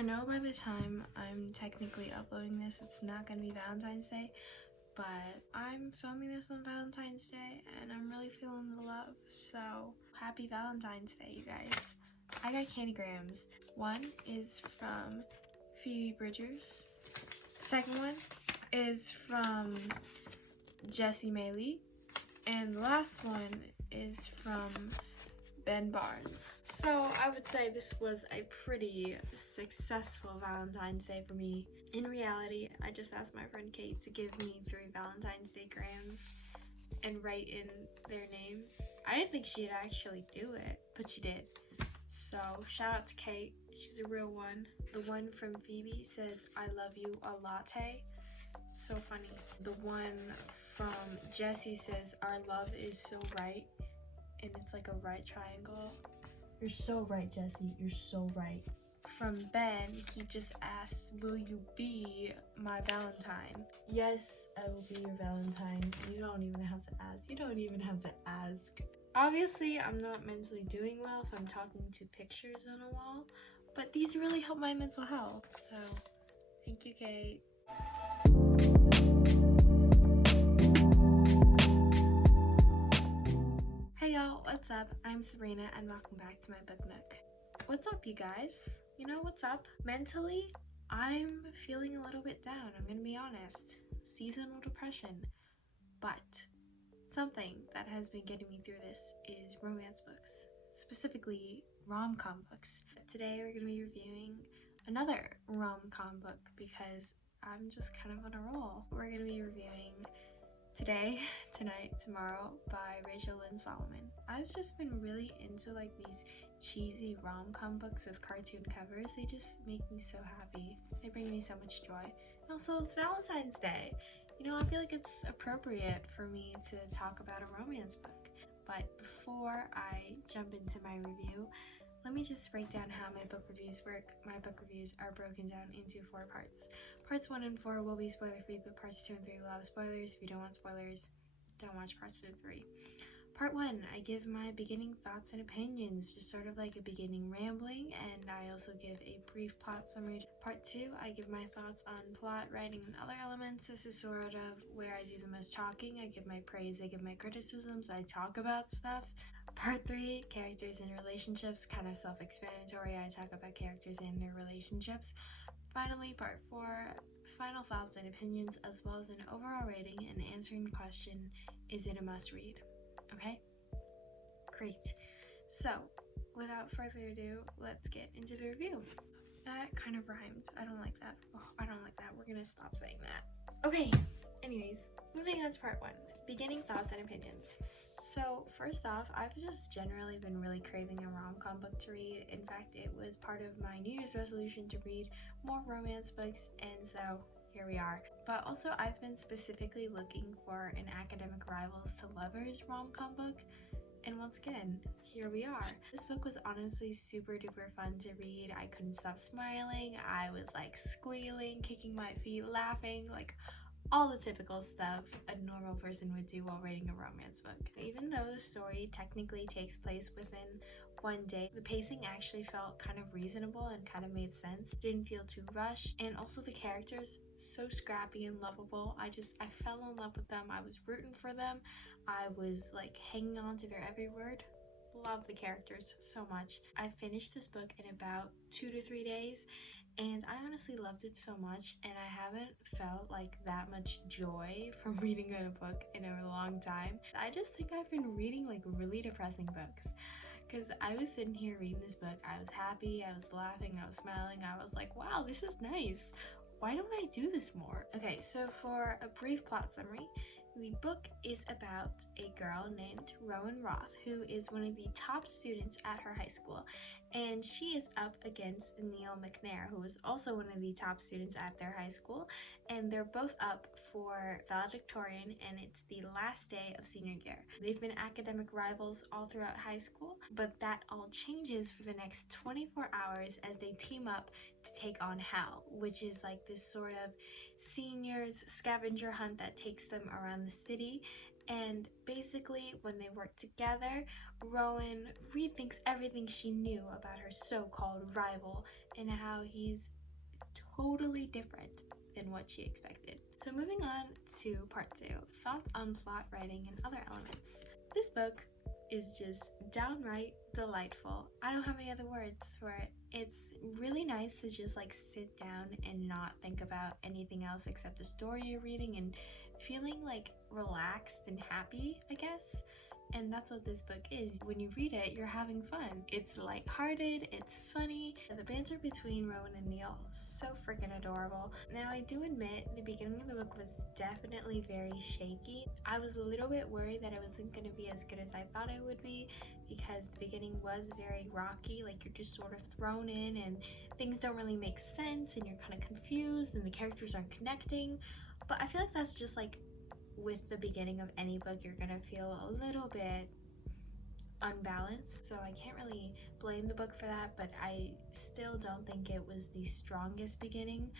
I know by the time I'm technically uploading this, it's not going to be Valentine's Day, but I'm filming this on Valentine's Day and I'm really feeling the love. So happy Valentine's Day, you guys. I got candygrams. One is from Phoebe Bridgers. Second one is from Jessie Maylee. And the last one is from Ben Barnes. So I would say this was a pretty successful Valentine's Day for me. In reality, I just asked my friend Kate to give me 3 Valentine's Day grams and write in their names. I didn't think she'd actually do it, but she did. So shout out to Kate, she's a real one. The one from Phoebe says, "I love you, a latte." So funny. The one from Jessie says, "Our love is so right." And it's like a right triangle. You're so right, Jessie. You're so right. From Ben, he just asks, "Will you be my Valentine?" Yes, I will be your Valentine. You don't even have to ask. You don't even have to ask. Obviously, I'm not mentally doing well if I'm talking to pictures on a wall, but these really help my mental health. So, thank you, Kate. Hey y'all, what's up? I'm Sabrina and welcome back to my book nook. What's up, you guys? You know what's up? Mentally, I'm feeling a little bit down, I'm gonna be honest. Seasonal depression. But something that has been getting me through this is romance books, specifically rom-com books. Today we're gonna be reviewing another rom-com book because I'm just kind of on a roll. We're gonna be reviewing Today, Tonight, Tomorrow by Lynn. I've just been really into like these cheesy rom-com books with cartoon covers. They just make me so happy. They bring me so much joy. And also it's Valentine's Day. You know, I feel like it's appropriate for me to talk about a romance book. But before I jump into my review, let me just break down how my book reviews work. My book reviews are broken down into 4 parts. Parts 1 and 4 will be spoiler-free, but parts 2 and 3 will have spoilers. If you don't want spoilers, don't watch parts 2 and 3. Part 1, I give my beginning thoughts and opinions, just sort of like a beginning rambling, and I also give a brief plot summary. Part 2, I give my thoughts on plot, writing, and other elements. This is sort of where I do the most talking. I give my praise, I give my criticisms, I talk about stuff. Part 3, characters and relationships, kind of self-explanatory. I talk about characters and their relationships. Finally, part 4, final thoughts and opinions, as well as an overall rating and answering the question, is it a must-read? Okay? Great. So, without further ado, let's get into the review. That kind of rhymed. I don't like that. Oh, I don't like that. We're gonna stop saying that. Okay, anyways, moving on to part 1, beginning thoughts and opinions. So first off, I've just generally been really craving a rom-com book to read. In fact, it was part of my New Year's resolution to read more romance books, and so here we are. But also, I've been specifically looking for an academic rivals to lovers rom-com book, and once again, here we are. This book was honestly super duper fun to read. I couldn't stop smiling. I was like squealing, kicking my feet, laughing, like all the typical stuff a normal person would do while reading a romance book. Even though the story technically takes place within one day, the pacing actually felt kind of reasonable and kind of made sense. It didn't feel too rushed, and also the characters, so scrappy and lovable. I fell in love with them. I was rooting for them. I was like hanging on to their every word. Love the characters so much. I finished this book in about 2 to 3 days, and I honestly loved it so much, and I haven't felt like that much joy from reading a book in a long time. I just think I've been reading like really depressing books, because I was sitting here reading this book. I was happy, I was laughing, I was smiling. I was like, wow, this is nice. Why don't I do this more? Okay, so for a brief plot summary, the book is about a girl named Rowan Roth, who is one of the top students at her high school, and she is up against Neil McNair, who is also one of the top students at their high school, and they're both up for valedictorian, and it's the last day of senior year. They've been academic rivals all throughout high school, but that all changes for the next 24 hours as they team up to take on Hal, which is like this sort of seniors scavenger hunt that takes them around the city, And basically, when they work together, Rowan rethinks everything she knew about her so-called rival and how he's totally different than what she expected. So moving on to part 2, thoughts on plot writing and other elements. This book is just downright delightful. I don't have any other words for it. It's really nice to just like sit down and not think about anything else except the story you're reading and feeling like relaxed and happy, I guess. And that's what this book is. When you read it, you're having fun. It's lighthearted, it's funny. The banter between Rowan and Neil is so freaking adorable. Now, I do admit the beginning of the book was definitely very shaky. I was a little bit worried that it wasn't going to be as good as I thought it would be because the beginning was very rocky. Like, you're just sort of thrown in and things don't really make sense and you're kind of confused and the characters aren't connecting. But I feel like that's just like with the beginning of any book, you're gonna feel a little bit unbalanced, so I can't really blame the book for that, but I still don't think it was the strongest beginning.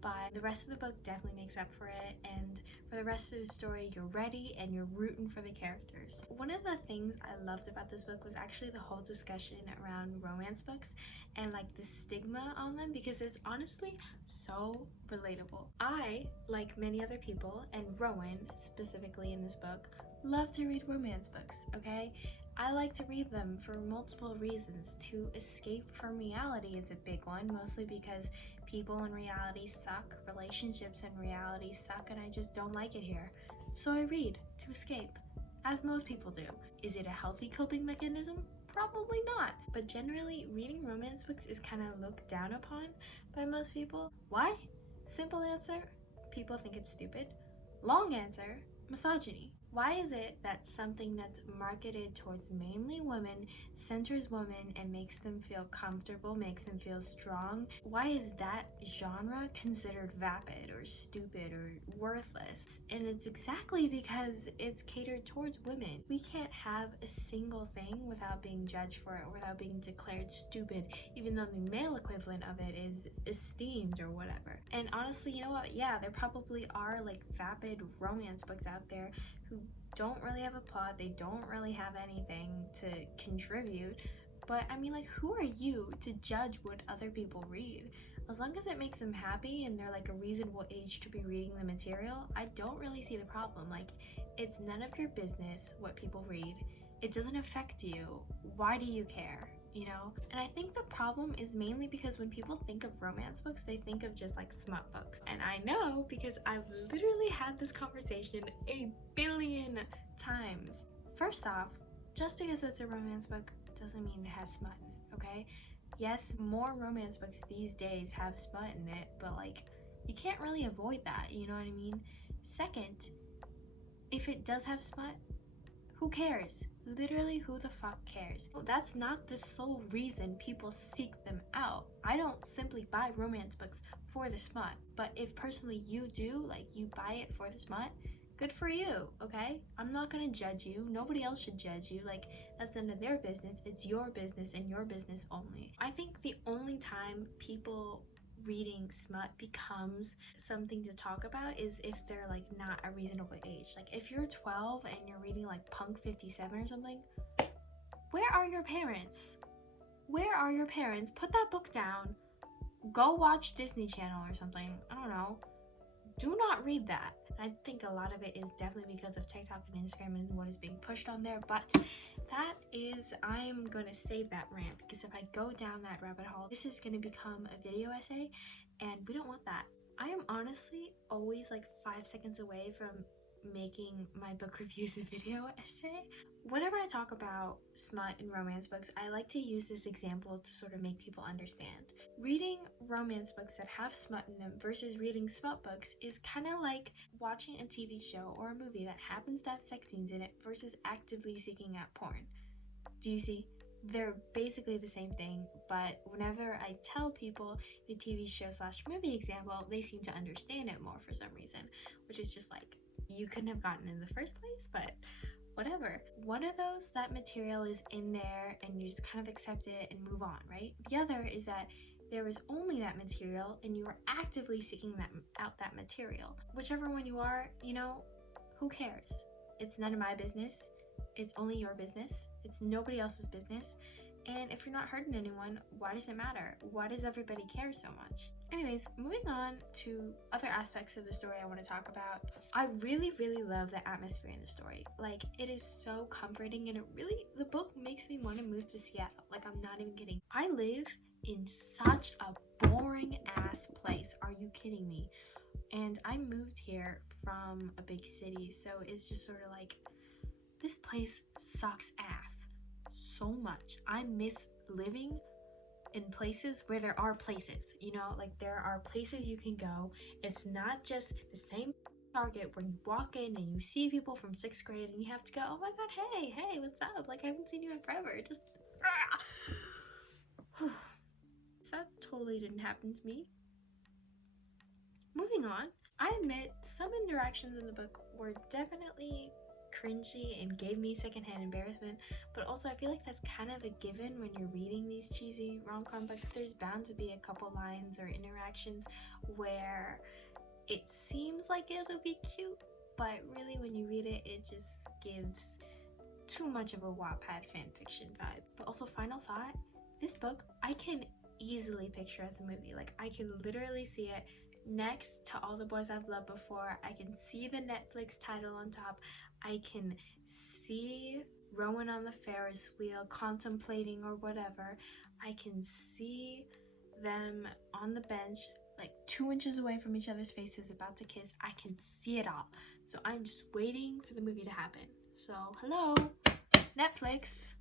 But the rest of the book definitely makes up for it, and for the rest of the story, you're ready and you're rooting for the characters. One of the things I loved about this book was actually the whole discussion around romance books and like the stigma on them, because it's honestly so relatable. I, like many other people, and Rowan specifically in this book, love to read romance books, okay? I like to read them for multiple reasons. To escape from reality is a big one, mostly because people in reality suck, relationships in reality suck, and I just don't like it here. So I read to escape, as most people do. Is it a healthy coping mechanism? Probably not. But generally, reading romance books is kind of looked down upon by most people. Why? Simple answer, people think it's stupid. Long answer, misogyny. Why is it that something that's marketed towards mainly women centers women and makes them feel comfortable, makes them feel strong? Why is that genre considered vapid or stupid or worthless? And it's exactly because it's catered towards women. We can't have a single thing without being judged for it, without being declared stupid, even though the male equivalent of it is esteemed or whatever. And honestly, you know what? Yeah, there probably are like vapid romance books out there who don't really have a plot, they don't really have anything to contribute, but I mean, like, who are you to judge what other people read? As long as it makes them happy and they're like a reasonable age to be reading the material, I don't really see the problem. Like, it's none of your business what people read. It doesn't affect you. Why do you care? You know? And I think the problem is mainly because when people think of romance books, they think of just like smut books. And I know because I've literally had this conversation a billion times. First off, just because it's a romance book doesn't mean it has smut in it, okay? Yes, more romance books these days have smut in it, but like, you can't really avoid that, you know what I mean? Second, if it does have smut, who cares? Literally, who the fuck cares? That's not the sole reason people seek them out. I don't simply buy romance books for the smut, but if personally you do, like you buy it for the smut, good for you, okay? I'm not gonna judge you. Nobody else should judge you. Like, that's none of their business. It's your business and your business only. I think the only time people reading smut becomes something to talk about is if they're like not a reasonable age. Like, if you're 12 and you're reading like Punk 57 or something, where are your parents? Where are your parents? Put that book down. Go watch Disney Channel or something. I don't know. Do not read that. I think a lot of it is definitely because of TikTok and Instagram and what is being pushed on there, but that is, I'm gonna save that rant because if I go down that rabbit hole, this is gonna become a video essay and we don't want that. I am honestly always like 5 seconds away from making my book reviews a video essay. Whenever I talk about smut and romance books, I like to use this example to sort of make people understand. Reading romance books that have smut in them versus reading smut books is kind of like watching a TV show or a movie that happens to have sex scenes in it versus actively seeking out porn. Do you see? They're basically the same thing, but whenever I tell people the TV show slash movie example, they seem to understand it more for some reason, which is just like, you couldn't have gotten in the first place, but whatever. One of those, that material is in there and you just kind of accept it and move on, right? The other is that there is only that material and you are actively seeking out that material. Whichever one you are, you know, who cares? it's none of my business. It's only your business. It's nobody else's business. And if you're not hurting anyone, why does it matter? Why does everybody care so much? Anyways, moving on to other aspects of the story I want to talk about. I really, really love the atmosphere in the story. Like, it is so comforting, and the book makes me want to move to Seattle. Like, I'm not even kidding. I live in such a boring ass place. Are you kidding me? And I moved here from a big city, so it's just sort of like, this place sucks ass so much. I miss living in places where there are places, you know, like there are places you can go. It's not just the same Target where you walk in and you see people from 6th grade and you have to go, oh my god, hey, what's up? Like, I haven't seen you in forever. Just that totally didn't happen to me. Moving on, I admit some interactions in the book were definitely cringy and gave me secondhand embarrassment, but also I feel like that's kind of a given when you're reading these cheesy rom-com books. There's bound to be a couple lines or interactions where it seems like it'll be cute, but really when you read it, it just gives too much of a Wattpad fanfiction vibe. But also, final thought, this book I can easily picture as a movie. Like, I can literally see it next to All the Boys I've Loved Before. I can see the Netflix title on top. I can see Rowan on the Ferris wheel contemplating or whatever. I can see them on the bench, like 2 inches away from each other's faces, about to kiss. I can see it all. So I'm just waiting for the movie to happen. So hello, Netflix.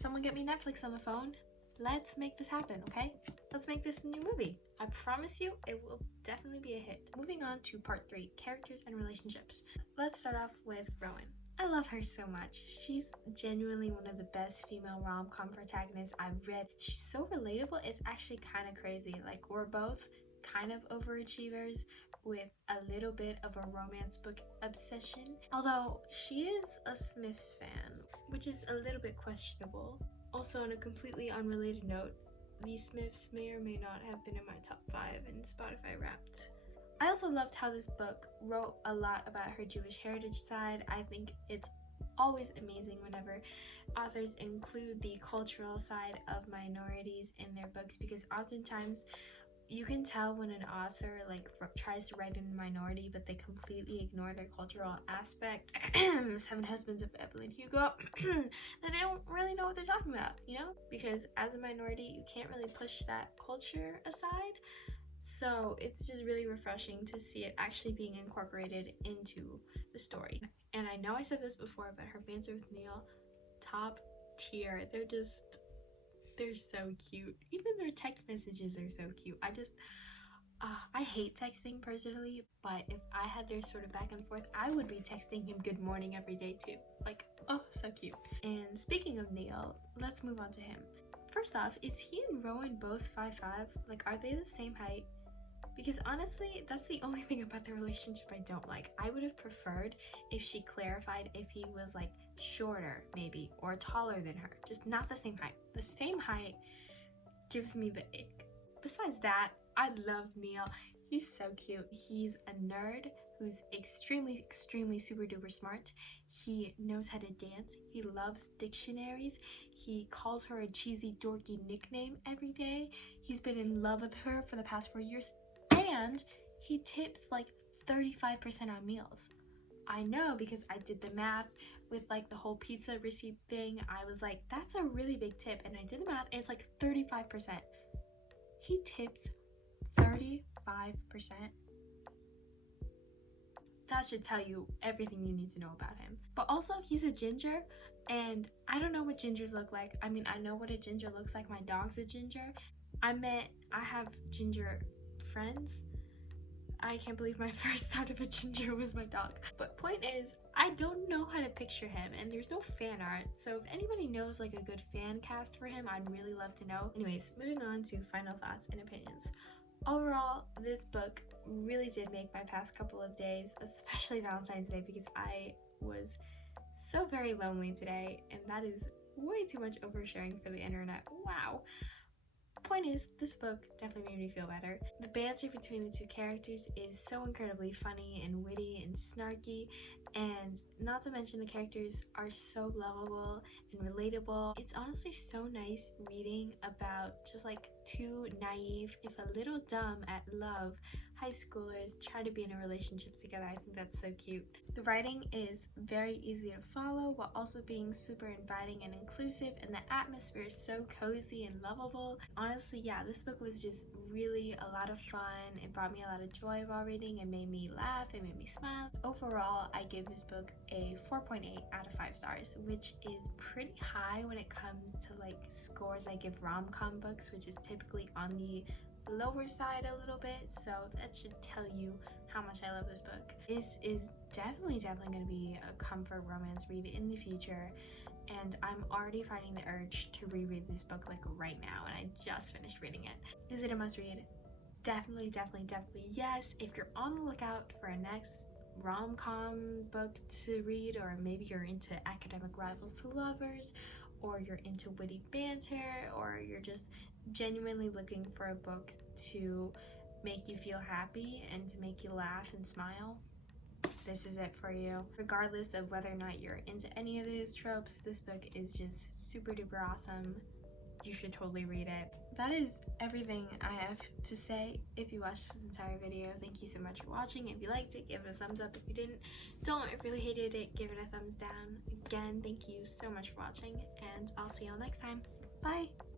Someone get me Netflix on the phone. Let's make this happen, okay? Let's make this a new movie. I promise you, it will definitely be a hit. Moving on to part 3, characters and relationships. Let's start off with Rowan. I love her so much. She's genuinely one of the best female rom-com protagonists I've read. She's so relatable, it's actually kind of crazy. Like, we're both kind of overachievers with a little bit of a romance book obsession. Although, she is a Smiths fan, which is a little bit questionable. Also, on a completely unrelated note, the Smiths may or may not have been in my top 5 in Spotify Wrapped. I also loved how this book wrote a lot about her Jewish heritage side. I think it's always amazing whenever authors include the cultural side of minorities in their books, because oftentimes you can tell when an author tries to write in a minority but they completely ignore their cultural aspect. 7 Husbands of Evelyn Hugo that they don't really know what they're talking about, you know, because as a minority you can't really push that culture aside. So it's just really refreshing to see it actually being incorporated into the story. And I know I said this before, but her banter with Neil, top tier. They're so cute. Even their text messages are so cute. I hate texting personally, but if I had their sort of back and forth, I would be texting him good morning every day too. Like, oh, so cute. And speaking of Neil, let's move on to him. First off, is he and Rowan both 5'5"? Like, are they the same height? Because honestly, that's the only thing about the relationship I don't like. I would have preferred if she clarified if he was like shorter maybe, or taller than her. Just not the same height. The same height gives me the ick. Besides that, I love Neil. He's so cute. He's a nerd who's extremely super duper smart. He knows how to dance. He loves dictionaries. He calls her a cheesy dorky nickname every day. He's been in love with her for the past 4 years, and he tips like 35% on meals. I know, because I did the math with like the whole pizza receipt thing. I was like, that's a really big tip, and I did the math and it's like 35%. He tips 35%. That should tell you everything you need to know about him. But also, he's a ginger, and I don't know what gingers look like. I mean, I know what a ginger looks like. My dog's a ginger. I have ginger friends. I can't believe my first thought of a ginger was my dog. But point is, I don't know how to picture him, and there's no fan art. So if anybody knows like a good fan cast for him, I'd really love to know. Anyways, moving on to final thoughts and opinions. Overall, this book really did make my past couple of days, especially Valentine's Day, because I was so very lonely today, and that is way too much oversharing for the internet. Wow. Point is, this book definitely made me feel better. The banter between the two characters is so incredibly funny and witty and snarky, and not to mention the characters are so lovable and relatable. It's honestly so nice reading about just like two naive, if a little dumb at love, high schoolers try to be in a relationship together. I think that's so cute. The writing is very easy to follow while also being super inviting and inclusive, and the atmosphere is so cozy and lovable. Honestly, yeah, this book was just really a lot of fun. It brought me a lot of joy while reading. It made me laugh, it made me smile. Overall, I give this book a 4.8 out of 5 stars, which is pretty high when it comes to like scores I give rom-com books, which is typically on the lower side a little bit, so that should tell you how much I love this book. This is definitely going to be a comfort romance read in the future, and I'm already finding the urge to reread this book like right now, and I just finished reading it. Is it a must read? Definitely yes. If you're on the lookout for a next rom-com book to read, or maybe you're into academic rivals to lovers, or you're into witty banter, or you're just genuinely looking for a book to make you feel happy and to make you laugh and smile, this is it for you. Regardless of whether or not you're into any of those tropes, this book is just super duper awesome. You should totally read it. That is everything I have to say. If you watched this entire video, thank you so much for watching. If you liked it, give it a thumbs up. If you didn't, don't. If you really hated it, give it a thumbs down. Again, thank you so much for watching, and I'll see y'all next time. Bye!